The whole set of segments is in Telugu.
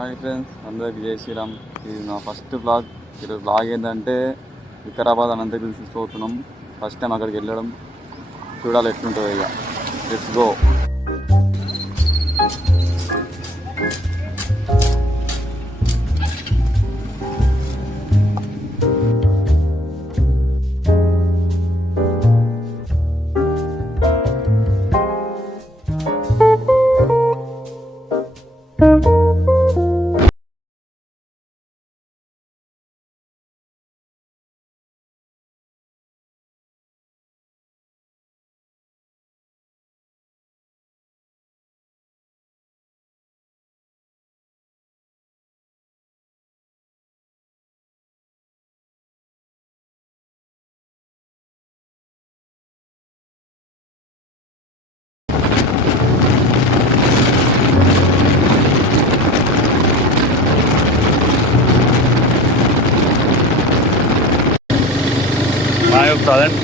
హాయ్ ఫ్రెండ్స్, అందరికి జై శ్రీరామ్. ఇది నా ఫస్ట్ బ్లాగ్. ఈరోజు బ్లాగ్ ఏంటంటే వికారాబాద్ అనంతగిరి తీసుకుపోతున్నాం. ఫస్ట్ టైం అక్కడికి వెళ్ళడం, చూడాలి ఎట్లుంటుందో. ఇక లెట్స్ గో.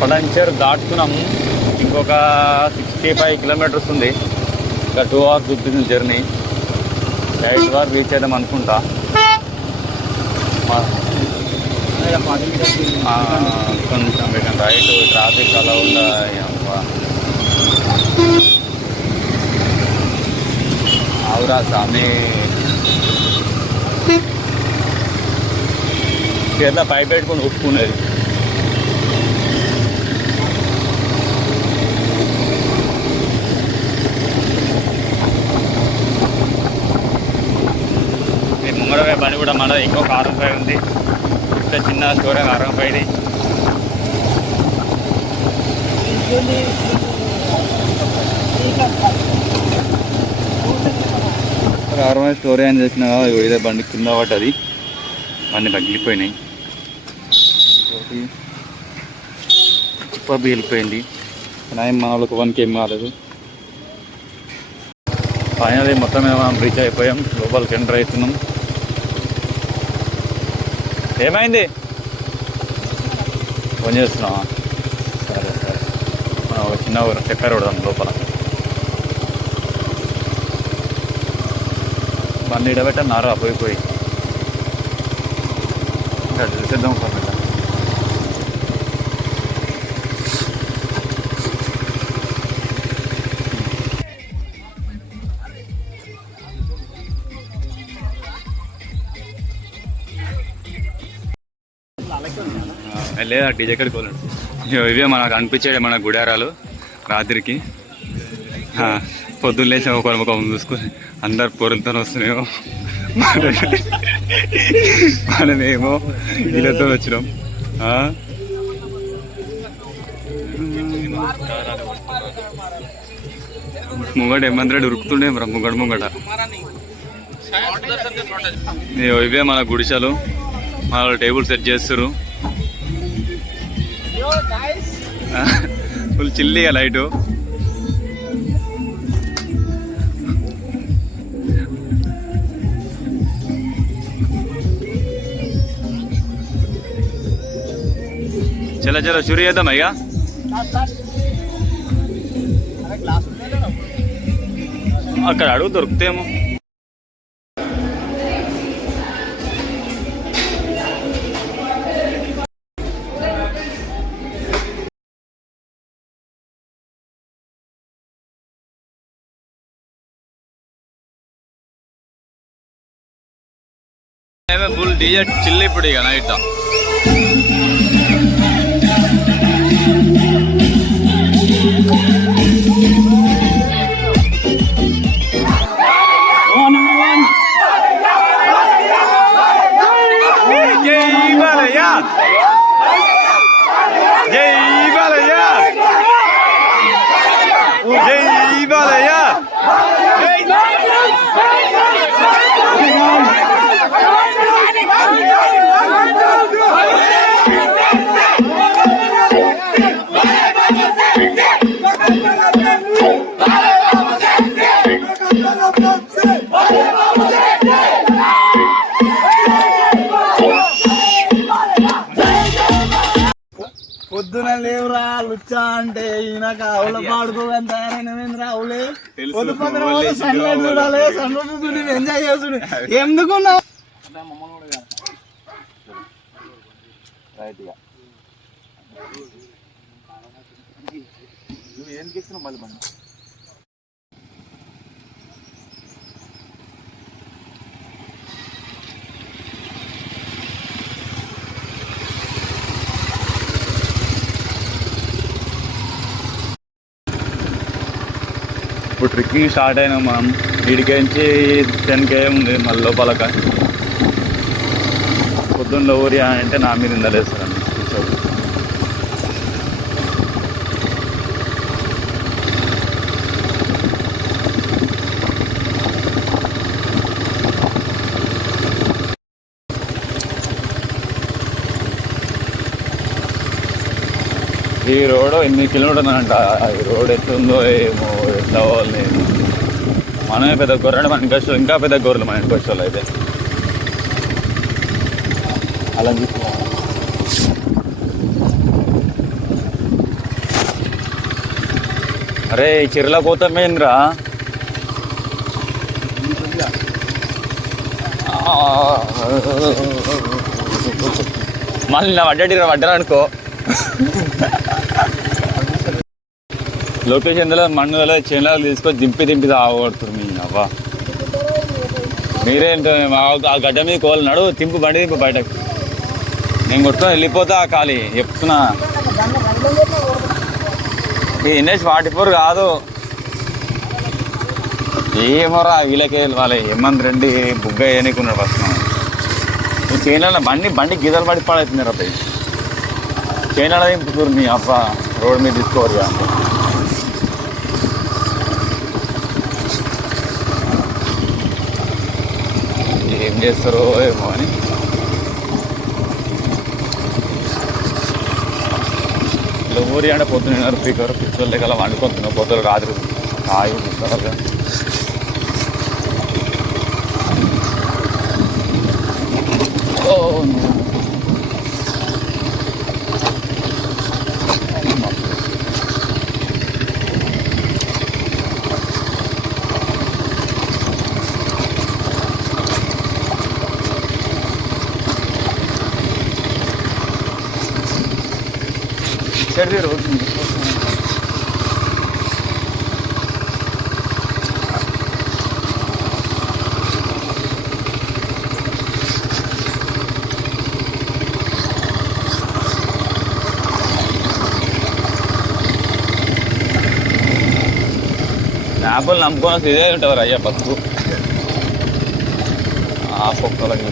పడంచేరు దాటుతున్నాము. ఇంకొక 65 కిలోమీటర్స్ ఉంది. ఇంకా 2 hours చూపిస్తుంది జర్నీ. 8 hours రీచ్ అవుదాం అనుకుంటా. కొంచెం రైట్ ట్రాఫిక్ అలా ఉందా? అవురా స్వామి, చేత పై పెట్టుకొని ఉప్పుకునేది. ముంగడవే బండి కూడా మన ఇంకొక R15 ఉంది. ఇంకా చిన్న స్టోర్ R15. R15 స్టోరీ అని చెప్పిన ఇదే బండి కింద పడ్డది. బండి పగిలిపోయినాయి. కుప్ప బీలిపోయింది. కానీ మన వాళ్ళకి 1K ఏం కాలేదు. ఫైనల్ మొత్తం మీద మనం రీచ్ అయిపోయాం. లోపలికి ఎంటర్ అవుతున్నాం. ఏమైంది? ఫోన్ చేస్తున్నావా? సరే సరే. మనం ఒక చిన్న చక్కెర కొడదాం లోపల. బండి ఇడబెట్టన్నారా పోయి ఇంకా చూసేద్దాం. లేదా డీజే కాడికి పోలేడు. ఇవే మనకు అనిపించాడు మన గుడారాలు. రాత్రికి పొద్దున్న లేచి ఒకరి ముఖం చూసుకొని అందరు పొరులతో వస్తున్నాయో, మనమేమో వీళ్ళతో వచ్చినాం. ముంగట ఏమంతరెడ్డి ఉరుకుతుండే ముంగట. ఇవే మన గుడిసెలు. మన టేబుల్ సెట్ చేస్తారు. ఫుల్ చిల్లీగా లైటు. చలో చలో షురు చేద్దాం అయ్యా. అక్కడ అడుగు దొరుకుతాయేమో. ఫుల్ డీజే చిల్లు ఇప్పుడు ఇక నైట్. జై బాలయ్య, జై బాలయ్య, జై బాలయ్య. చా అంటే ఈయనకు ఆవుల పాడుకోగంత ఆవులే సన్లైట్ చూడాలి, సన్లైట్ చూసి ఎంజాయ్ చేసుడు ఎందుకున్నావు రైట్గా నువ్వు ఎందుకు ఇస్తున్నావు మళ్ళీ మనం ఇప్పుడు ట్రెక్కింగ్ స్టార్ట్ అయినాం మనం. వీడికించి 10 km ఉంది మళ్ళీ లోపలక. పొద్దున్న ఊరి అంటే నా మీద ఇందలేస్తారండి. ఈ రోడ్ 8 కిలోమీటర్లు అంట. ఈ రోడ్ ఎట్లుందో ఏమో, ఎట్లా అవ్వాలి. మనమే పెద్ద గొర్రె, మన ఇంకొచ్చు ఇంకా పెద్ద గొర్రెలు మన ఇంకొచ్చు వాళ్ళు అయితే. అలా అరే చిరుల పోతామేంద్రా, మళ్ళీ నా వడ్డారనుకో. లొకేషన్ మన్ను చేనులకు తీసుకొని దింపి తాగొడుతుంది మీ అవ్వ. మీరేంటో ఆ గడ్డ మీద కోలన్నాడు, తింపు బండి దింపు బయటకు. నేను కొట్టుకొని వెళ్ళిపోతా ఖాళీ చెప్తున్నా. ఈ NH-44 కాదు ఏమోరా, వీళ్ళకే వాళ్ళే హేమంత్ రెడ్డి బుగ్గ వేయనికున్నాడు ఫస్ట్. నువ్వు చేనుల బండి గీతలు పడి పాడవుతుంది రా పై చేనుల దింపుతురు మీ అబ్బ. రోడ్ మీద తీసుకోరు. ఏం చేస్తారో ఏమో అని. ఇలా ఊరి అంటే పొద్దున్న పీకర్ పిచ్చోళ్ళ దగ్గర వండుకుంటున్నావు. పొద్దులు రాత్రి ఆగి తీసుకోవాలి. సరే రోజు చేపలు నమ్ముకొని ఇదే ఉంటారు అయ్యా బతుకు. ఆ పొక్కలకి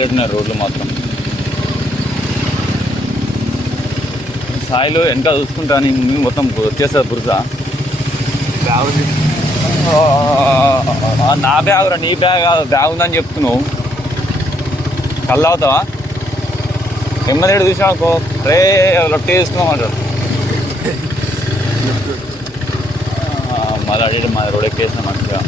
వెళ్ళినారు రోడ్లు మాత్రం. సాయిలో వెనక చూసుకుంటాను మొత్తం వచ్చేస్తుంది బురద. నా బ్యాగ్ రా, నీ బ్యాగ్ బ్యాగ్ ఉందని చెప్తున్నావు. కళ్ళు అవుతావా? ఎమ్మెల్యేడు చూసినాకో రే రొట్టె తీసుకున్నామంటాడు. మళ్ళీ అడిగి మా రోడ్ ఎక్కేసిన మంచిగా.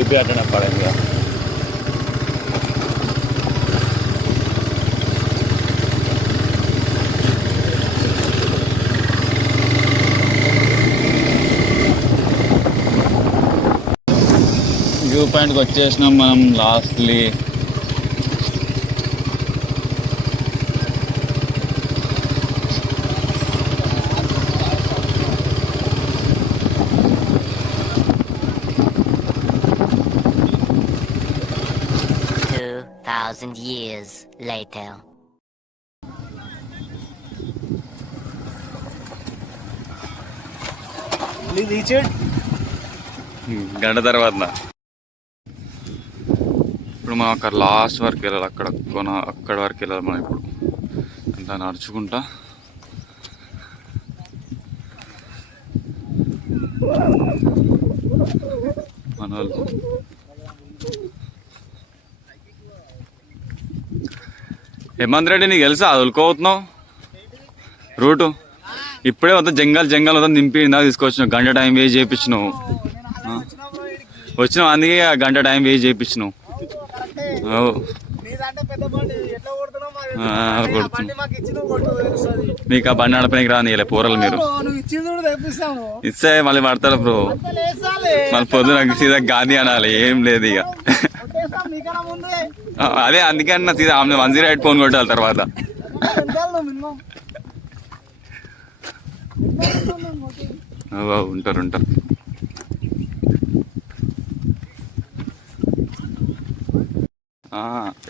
ఇది అట్టనే పడంగా. వ్యూ పాయింట్కి వచ్చేసినాం మనం లాస్ట్లీ. years later. గంట తర్వాత ఇప్పుడు మనం అక్కడ లాస్ట్ వరకు వెళ్ళాలి, అక్కడ వరకు వెళ్ళాలి మనం ఇప్పుడు అంతా నడుచుకుంటా. మన వాళ్ళు హేమంత్ రెడ్డి నీకు తెలుసా వదులుకోవుతున్నావు రూటు? ఇప్పుడే వద్ద జంగల్ వద్ద నింపి ఇందాక తీసుకొచ్చినావు, గంట టైం వేస్ట్ చేయించినావు. వచ్చినావు అందుకే గంట టైం వేస్ట్ చేయించినావు. మీకు ఆ బండి నడపనికి రాని పోరలు మీరు ఇస్తే మళ్ళీ పడతారు బ్రో. మళ్ళీ పొద్దున సీదా గాంధీ అనాలి, ఏం లేదు ఇక. అదే అందుకే అన్న సీదా 108 ఫోన్ కొట్టాలి తర్వాత. ఉంటారు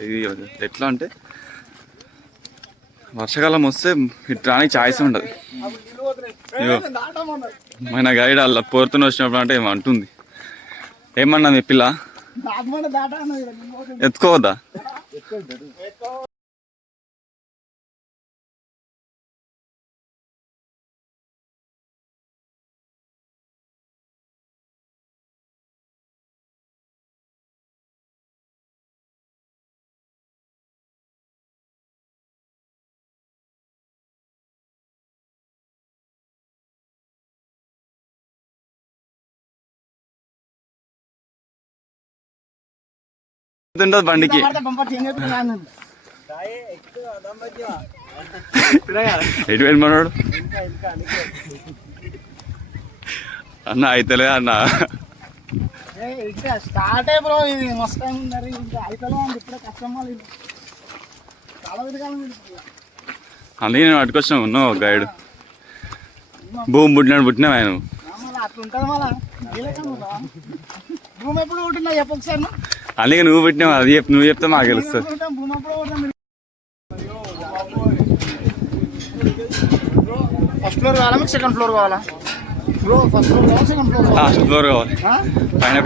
ఇది ఎట్లా అంటే వర్షాకాలం వస్తే ఇటు రానికి ఛాయిస్ ఉండదు. మన గైడ్ అలా పోరుతున్న వచ్చినప్పుడు అంటే ఏమంటుంది, ఏమన్నా మీ పిల్ల ఎత్తుకోవద్దా? ఉండదు బండికి. ఎటు మనోడు అన్న అయితలే అన్న. అందుకే నేను పట్టుకొచ్చిన ఉన్నావు గైడ్. భూమి పుట్టినా ఆయన అందుకే నువ్వు పెట్టినావు, అది నువ్వు చెప్తే మాకు తెలుస్తుంది. ఫస్ట్ ఫ్లోర్ కావాలా మీకు సెకండ్ ఫ్లోర్ కావాలా బ్రో? ఫస్ట్ ఫ్లోర్ కావాలా సెకండ్ ఫ్లోర్ కావాలా? లాస్ట్ ఫ్లోర్ కావాలి. పైన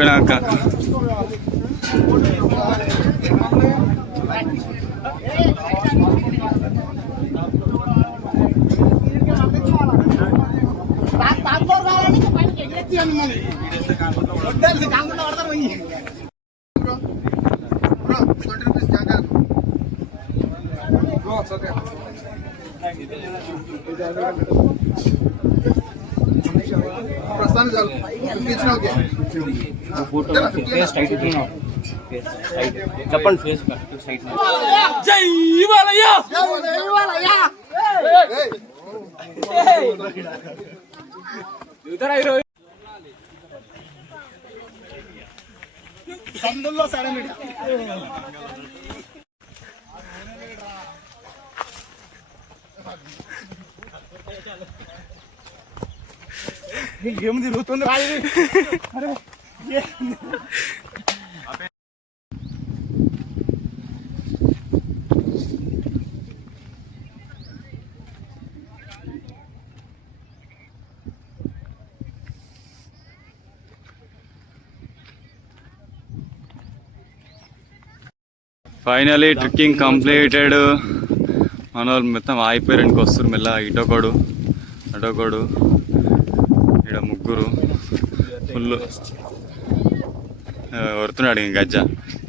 చెప్పండి ఫేస్ సైడ్. జై బాలయ్య సందుల్లో సడన్ ఏం తిరుగుతుంది. అరే ఫైనలీ ట్రెక్కింగ్ కంప్లీటెడ్. మన వాళ్ళు మొత్తం ఆగిపోయారు. ఇంటికి వస్తారు మెల్ల. ఇటొకడు అటొకడు, ఇక్కడ ముగ్గురు ఫుల్ వరుతున్నాడు. ఇంక గజ్జ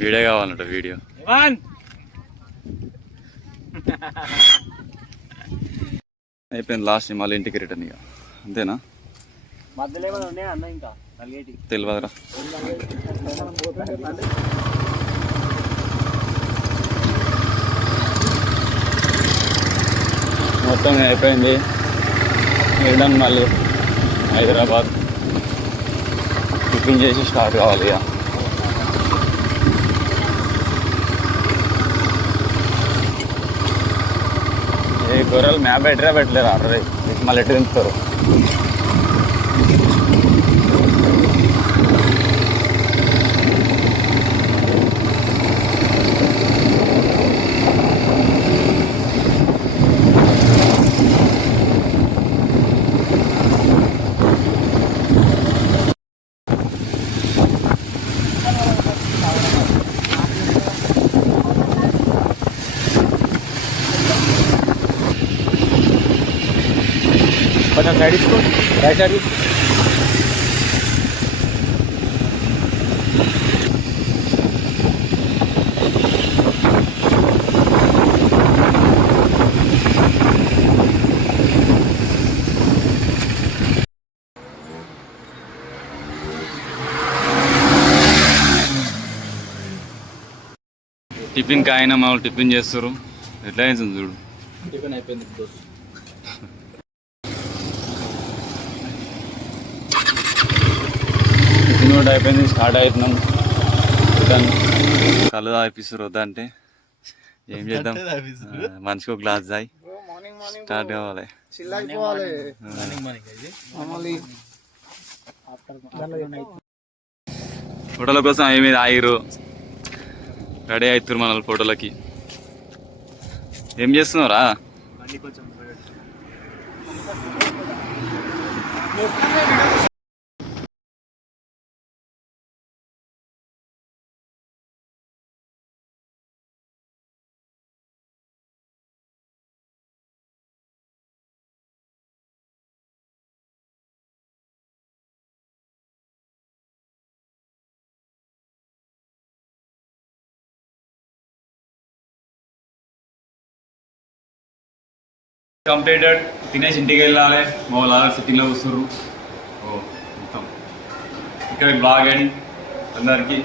వీడియో కావాలంట. వీడియో అయిపోయింది. లాస్ట్ మళ్ళీ ఇంటికి రిటర్న్. ఇక అంతేనా? తెలియదురా. మొత్తం అయిపోయింది. రిటర్న్ మళ్ళీ హైదరాబాద్ టిఫిన్ చేసి స్టార్ట్ కావాలి. ఇక ఏ గొర్రెలు మ్యాప్ పెట్టలేరు. ఆర్డర్ మళ్ళీ ఎట్టు తింటారు. సైడ్ ఇచ్చుకో రైట్ సైడ్ తీసుకో టిఫిన్ కాయన మా వాళ్ళు టిఫిన్ చేస్తారు ఎట్లా అవుతుంది చూడు. టిఫిన్ అయిపోయింది దోస్త్. టిఫిన్ కూడా అయిపోయింది, స్టార్ట్ అవుతున్నాం. కళ్ళు తాగిపిస్తారు వద్దంటే ఏం చేద్దాం, మనిషికి ఒక గ్లాస్ తాగి స్టార్ట్ కావాలి. ఫోటోల కోసం ఏమి ఆగిరు, రెడీ అవుతారు మన ఫోటోలకి. ఏం చేస్తున్నారా? కంప్లీటెడ్. తినేసి ఇంటికి వెళ్ళాలి. మా వాళ్ళ సిటీలో వస్తారు. మొత్తం ఇక్కడ బ్లాగ్ అండ్ అందరికీ